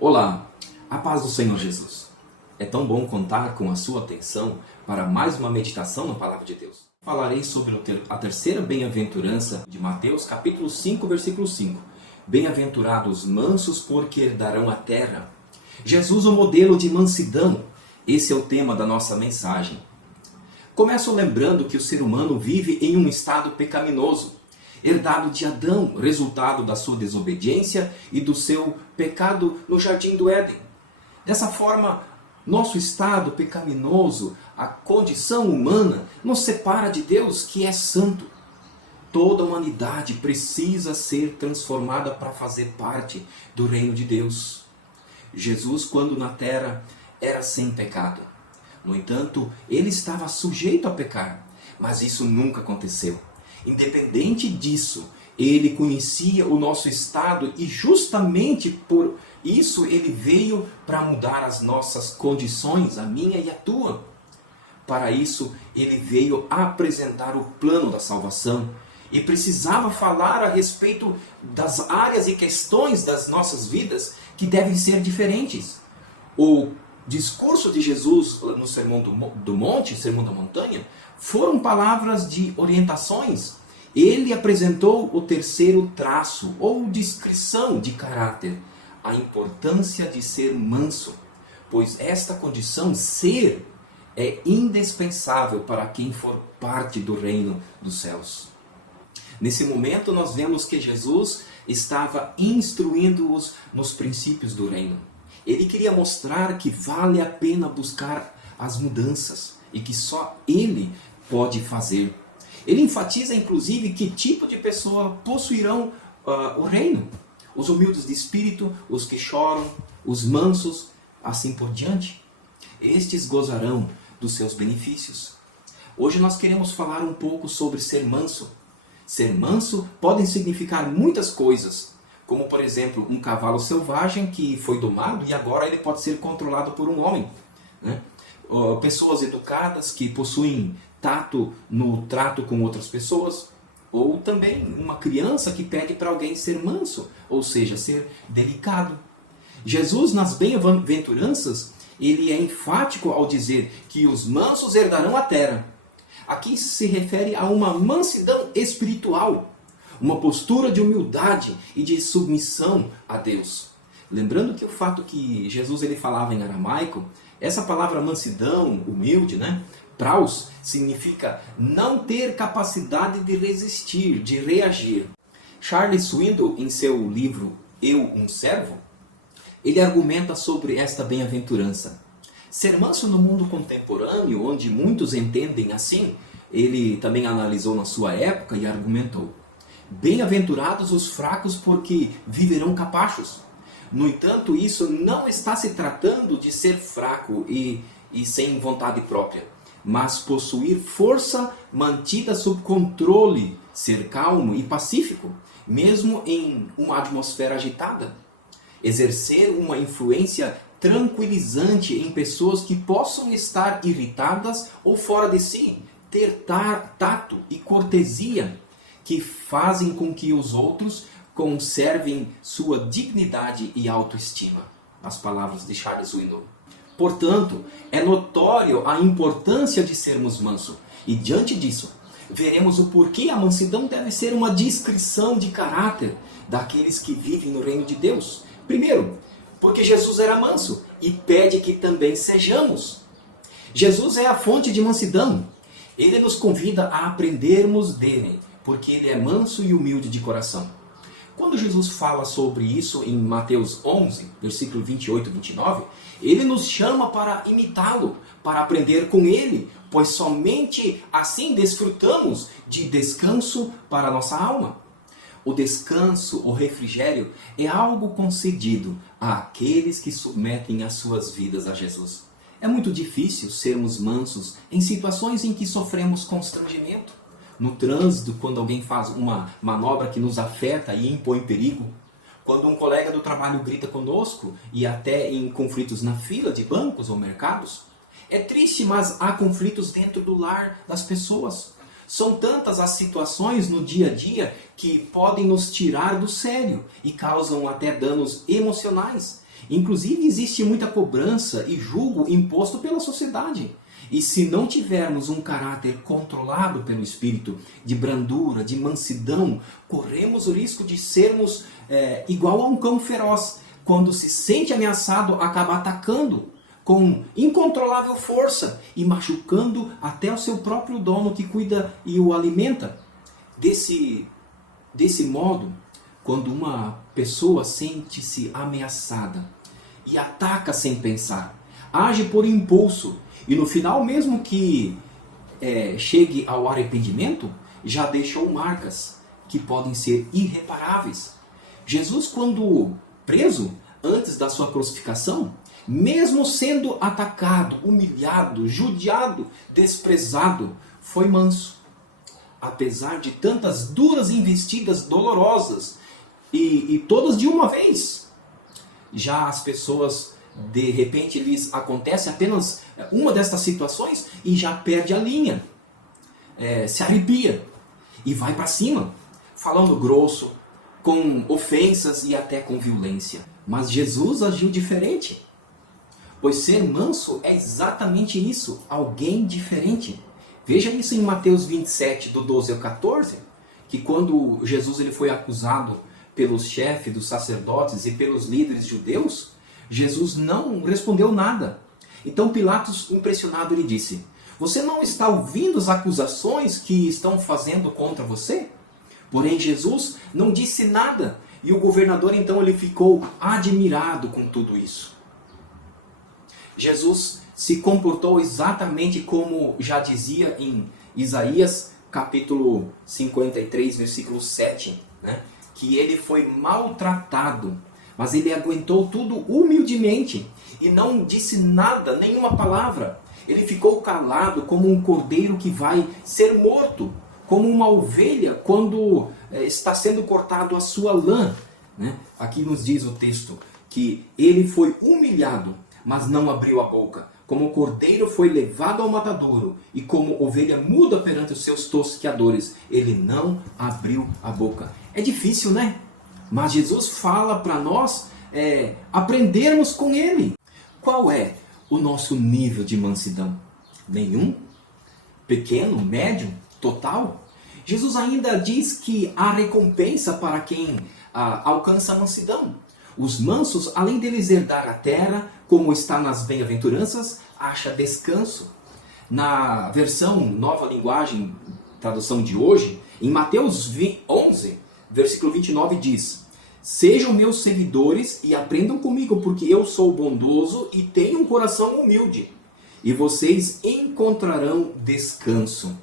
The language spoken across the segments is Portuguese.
Olá, a paz do Senhor Jesus. É tão bom contar com a sua atenção para mais uma meditação na Palavra de Deus. Falarei sobre a terceira bem-aventurança de Mateus, capítulo 5, versículo 5. Bem-aventurados mansos, porque herdarão a terra. Jesus, o modelo de mansidão. Esse é o tema da nossa mensagem. Começo lembrando que o ser humano vive em um estado pecaminoso, herdado de Adão, resultado da sua desobediência e do seu pecado no jardim do Éden. Dessa forma, nosso estado pecaminoso, a condição humana, nos separa de Deus, que é santo. Toda a humanidade precisa ser transformada para fazer parte do reino de Deus. Jesus, quando na terra, era sem pecado. No entanto, ele estava sujeito a pecar, mas isso nunca aconteceu. Independente disso, ele conhecia o nosso estado e justamente por isso ele veio para mudar as nossas condições, a minha e a tua. Para isso, ele veio apresentar o plano da salvação e precisava falar a respeito das áreas e questões das nossas vidas que devem ser diferentes. O discurso de Jesus no Sermão do Monte, Sermão da Montanha, foram palavras de orientações. Ele apresentou o terceiro traço, ou descrição de caráter, a importância de ser manso, pois esta condição, ser, é indispensável para quem for parte do reino dos céus. Nesse momento nós vemos que Jesus estava instruindo-os nos princípios do reino. Ele queria mostrar que vale a pena buscar as mudanças e que só Ele pode fazer. Ele enfatiza inclusive que tipo de pessoa possuirão o reino. Os humildes de espírito, os que choram, os mansos, assim por diante. Estes gozarão dos seus benefícios. Hoje nós queremos falar um pouco sobre ser manso. Ser manso pode significar muitas coisas, como por exemplo um cavalo selvagem que foi domado e agora ele pode ser controlado por um homem, né? Pessoas educadas que possuem tato no trato com outras pessoas, ou também uma criança que pede para alguém ser manso, ou seja, ser delicado. Jesus, nas bem-aventuranças, ele é enfático ao dizer que os mansos herdarão a terra. Aqui se refere a uma mansidão espiritual, uma postura de humildade e de submissão a Deus. Lembrando que o fato que Jesus ele falava em aramaico, essa palavra mansidão, humilde, né? Praus, significa não ter capacidade de resistir, de reagir. Charles Swindoll, em seu livro Eu, um Servo, ele argumenta sobre esta bem-aventurança. Ser manso no mundo contemporâneo, onde muitos entendem assim, ele também analisou na sua época e argumentou. Bem-aventurados os fracos, porque viverão capachos. No entanto, isso não está se tratando de ser fraco e sem vontade própria, mas possuir força mantida sob controle, ser calmo e pacífico, mesmo em uma atmosfera agitada. Exercer uma influência tranquilizante em pessoas que possam estar irritadas ou fora de si, ter tato e cortesia, que fazem com que os outros conservem sua dignidade e autoestima. As palavras de Charles Swindoll. Portanto, é notório a importância de sermos mansos. E diante disso, veremos o porquê a mansidão deve ser uma descrição de caráter daqueles que vivem no reino de Deus. Primeiro, porque Jesus era manso e pede que também sejamos. Jesus é a fonte de mansidão. Ele nos convida a aprendermos dele, porque ele é manso e humilde de coração. Quando Jesus fala sobre isso em Mateus 11, versículo 28 e 29, ele nos chama para imitá-lo, para aprender com ele, pois somente assim desfrutamos de descanso para a nossa alma. O descanso, o refrigério, é algo concedido àqueles que submetem as suas vidas a Jesus. É muito difícil sermos mansos em situações em que sofremos constrangimento. No trânsito, quando alguém faz uma manobra que nos afeta e impõe perigo. Quando um colega do trabalho grita conosco e até em conflitos na fila de bancos ou mercados. É triste, mas há conflitos dentro do lar das pessoas. São tantas as situações no dia a dia que podem nos tirar do sério e causam até danos emocionais. Inclusive existe muita cobrança e julgo imposto pela sociedade. E se não tivermos um caráter controlado pelo Espírito, de brandura, de mansidão, corremos o risco de sermos igual a um cão feroz. Quando se sente ameaçado, acaba atacando com incontrolável força e machucando até o seu próprio dono que cuida e o alimenta. Desse modo, quando uma pessoa sente-se ameaçada e ataca sem pensar, age por impulso e no final, mesmo que chegue ao arrependimento, já deixou marcas que podem ser irreparáveis. Jesus, quando preso, antes da sua crucificação, mesmo sendo atacado, humilhado, judiado, desprezado, foi manso. Apesar de tantas duras investidas dolorosas, e todas de uma vez. Já as pessoas, de repente, lhes acontece apenas uma destas situações e já perde a linha. Se arrepia e vai para cima, falando grosso, com ofensas e até com violência. Mas Jesus agiu diferente. Pois ser manso é exatamente isso, alguém diferente. Veja isso em Mateus 27, do 12 ao 14, que quando Jesus ele foi acusado pelos chefes dos sacerdotes e pelos líderes judeus, Jesus não respondeu nada. Então Pilatos, impressionado, ele disse: você não está ouvindo as acusações que estão fazendo contra você? Porém Jesus não disse nada, e o governador então ele ficou admirado com tudo isso. Jesus se comportou exatamente como já dizia em Isaías capítulo 53, versículo 7, né? Que ele foi maltratado, mas ele aguentou tudo humildemente e não disse nada, nenhuma palavra. Ele ficou calado como um cordeiro que vai ser morto, como uma ovelha quando está sendo cortado a sua lã, né? Aqui nos diz o texto que ele foi humilhado, mas não abriu a boca. Como o cordeiro foi levado ao matadouro e como ovelha muda perante os seus tosqueadores, ele não abriu a boca. É difícil, né? Mas Jesus fala para nós aprendermos com ele. Qual é o nosso nível de mansidão? Nenhum? Pequeno? Médio? Total? Jesus ainda diz que há recompensa para quem alcança a mansidão. Os mansos, além deles herdar a terra, como está nas bem-aventuranças, acha descanso. Na versão Nova Linguagem, tradução de hoje, em Mateus 11, versículo 29 diz: sejam meus seguidores e aprendam comigo, porque eu sou bondoso e tenho um coração humilde, e vocês encontrarão descanso.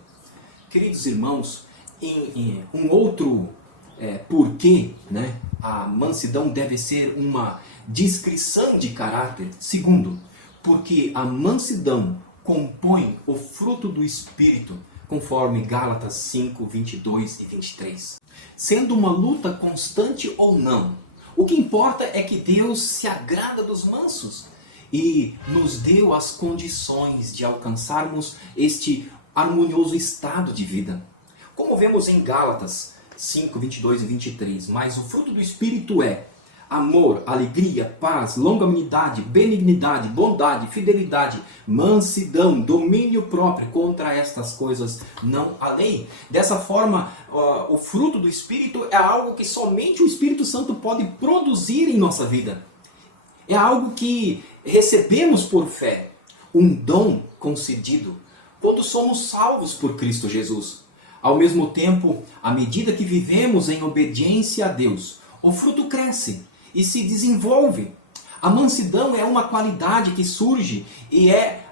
Queridos irmãos, em um outro porquê, né, a mansidão deve ser uma descrição de caráter. Segundo, porque a mansidão compõe o fruto do Espírito, conforme Gálatas 5, 22 e 23. Sendo uma luta constante ou não, o que importa é que Deus se agrada dos mansos e nos deu as condições de alcançarmos este harmonioso estado de vida. Como vemos em Gálatas 5, 22 e 23, mas o fruto do Espírito é amor, alegria, paz, longanimidade, benignidade, bondade, fidelidade, mansidão, domínio próprio. Contra estas coisas não há lei. Dessa forma, o fruto do Espírito é algo que somente o Espírito Santo pode produzir em nossa vida. É algo que recebemos por fé, um dom concedido quando somos salvos por Cristo Jesus. Ao mesmo tempo, à medida que vivemos em obediência a Deus, o fruto cresce e se desenvolve. A mansidão é uma qualidade que surge e é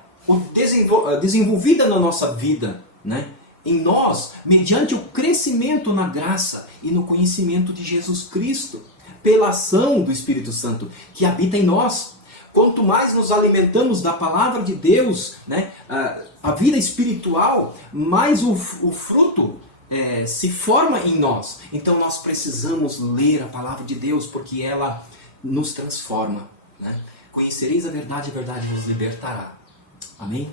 desenvolvida na nossa vida, né? Em nós, mediante o crescimento na graça e no conhecimento de Jesus Cristo, pela ação do Espírito Santo que habita em nós. Quanto mais nos alimentamos da palavra de Deus, né, a vida espiritual, mais o fruto se forma em nós. Então nós precisamos ler a palavra de Deus, porque ela nos transforma, né? Conhecereis a verdade vos libertará. Amém?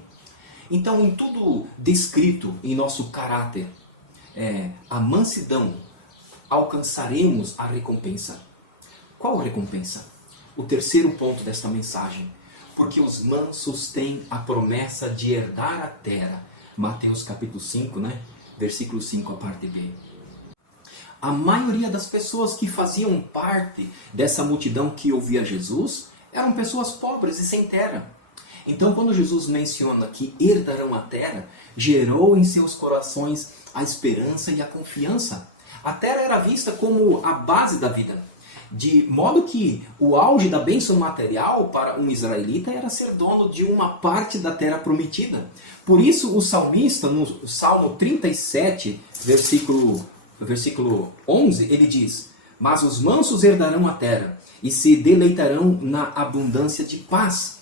Então, em tudo descrito em nosso caráter, a mansidão, alcançaremos a recompensa. Qual a recompensa? o terceiro ponto desta mensagem. Porque os mansos têm a promessa de herdar a terra. Mateus capítulo 5, versículo 5, a parte B. A maioria das pessoas que faziam parte dessa multidão que ouvia Jesus eram pessoas pobres e sem terra. Então, quando Jesus menciona que herdarão a terra, gerou em seus corações a esperança e a confiança. A terra era vista como a base da vida, de modo que o auge da bênção material para um israelita era ser dono de uma parte da terra prometida. Por isso, o salmista, no Salmo 37, versículo 11, ele diz: mas os mansos herdarão a terra e se deleitarão na abundância de paz.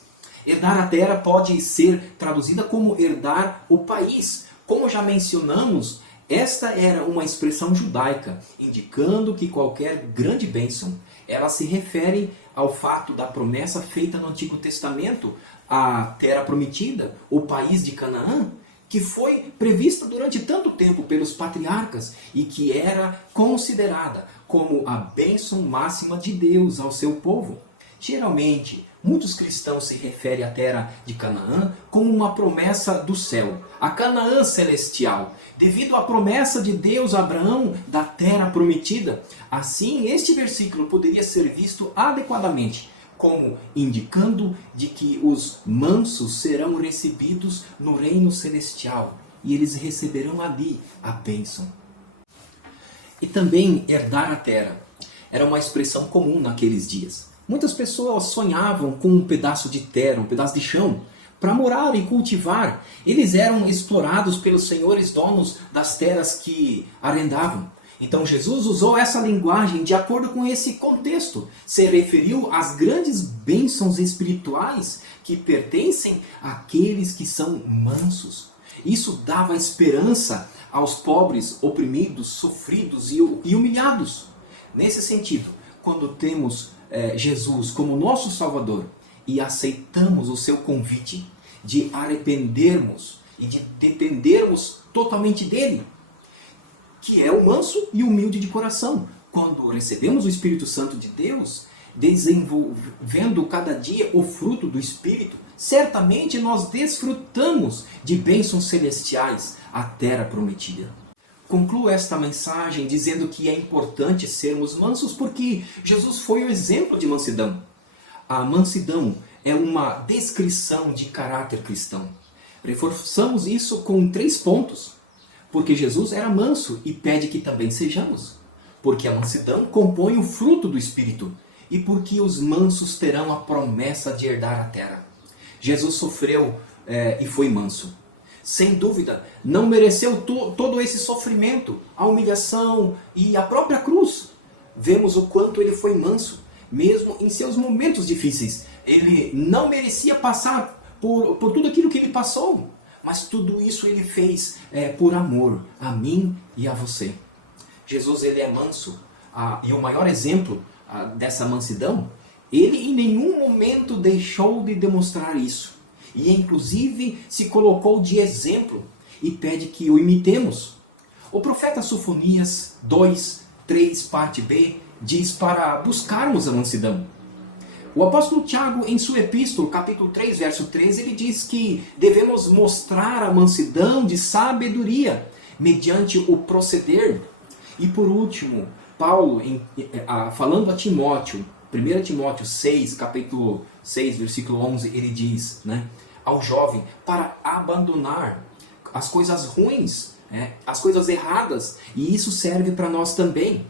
Herdar a terra pode ser traduzida como herdar o país. Como já mencionamos, esta era uma expressão judaica, indicando que qualquer grande bênção, ela se refere ao fato da promessa feita no Antigo Testamento, a terra prometida, o país de Canaã, que foi prevista durante tanto tempo pelos patriarcas e que era considerada como a bênção máxima de Deus ao seu povo. Geralmente, muitos cristãos se referem à terra de Canaã como uma promessa do céu, a Canaã celestial, devido à promessa de Deus a Abraão da terra prometida. Assim, este versículo poderia ser visto adequadamente como indicando de que os mansos serão recebidos no reino celestial e eles receberão ali a bênção. E também herdar a terra era uma expressão comum naqueles dias. Muitas pessoas sonhavam com um pedaço de terra, um pedaço de chão, para morar e cultivar. Eles eram explorados pelos senhores donos das terras que arrendavam. Então Jesus usou essa linguagem de acordo com esse contexto. Se referiu às grandes bênçãos espirituais que pertencem àqueles que são mansos. Isso dava esperança aos pobres, oprimidos, sofridos e humilhados. Nesse sentido, quando temos Jesus como nosso Salvador e aceitamos o seu convite de arrependermos e de dependermos totalmente dele, que é o manso e humilde de coração. Quando recebemos o Espírito Santo de Deus, desenvolvendo cada dia o fruto do Espírito, certamente nós desfrutamos de bênçãos celestiais, a terra prometida. Concluo esta mensagem dizendo que é importante sermos mansos porque Jesus foi o exemplo de mansidão. A mansidão é uma descrição de caráter cristão. Reforçamos isso com 3 pontos. Porque Jesus era manso e pede que também sejamos. Porque a mansidão compõe o fruto do Espírito. E porque os mansos terão a promessa de herdar a terra. Jesus sofreu e foi manso. Sem dúvida, não mereceu todo esse sofrimento, a humilhação e a própria cruz. Vemos o quanto ele foi manso, mesmo em seus momentos difíceis. Ele não merecia passar por tudo aquilo que ele passou, mas tudo isso ele fez por amor a mim e a você. Jesus ele é manso, e o maior exemplo dessa mansidão, ele em nenhum momento deixou de demonstrar isso. E inclusive se colocou de exemplo e pede que o imitemos. O profeta Sofonias 2:3, parte B, diz para buscarmos a mansidão. O apóstolo Tiago, em sua epístola, capítulo 3, verso 13, ele diz que devemos mostrar a mansidão de sabedoria mediante o proceder. E por último, Paulo, falando a Timóteo, 1 Timóteo 6, capítulo 6, versículo 11, ele diz, ao jovem, para abandonar as coisas ruins, as coisas erradas, e isso serve para nós também.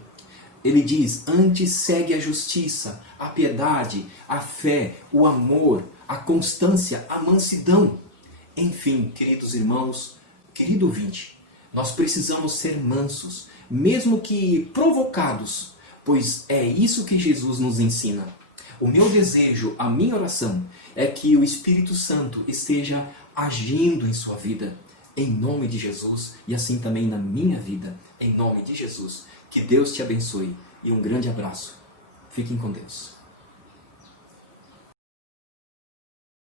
Ele diz, antes segue a justiça, a piedade, a fé, o amor, a constância, a mansidão. Enfim, queridos irmãos, querido ouvinte, nós precisamos ser mansos, mesmo que provocados, pois é isso que Jesus nos ensina. O meu desejo, a minha oração, é que o Espírito Santo esteja agindo em sua vida, em nome de Jesus, e assim também na minha vida, em nome de Jesus. Que Deus te abençoe e um grande abraço. Fiquem com Deus.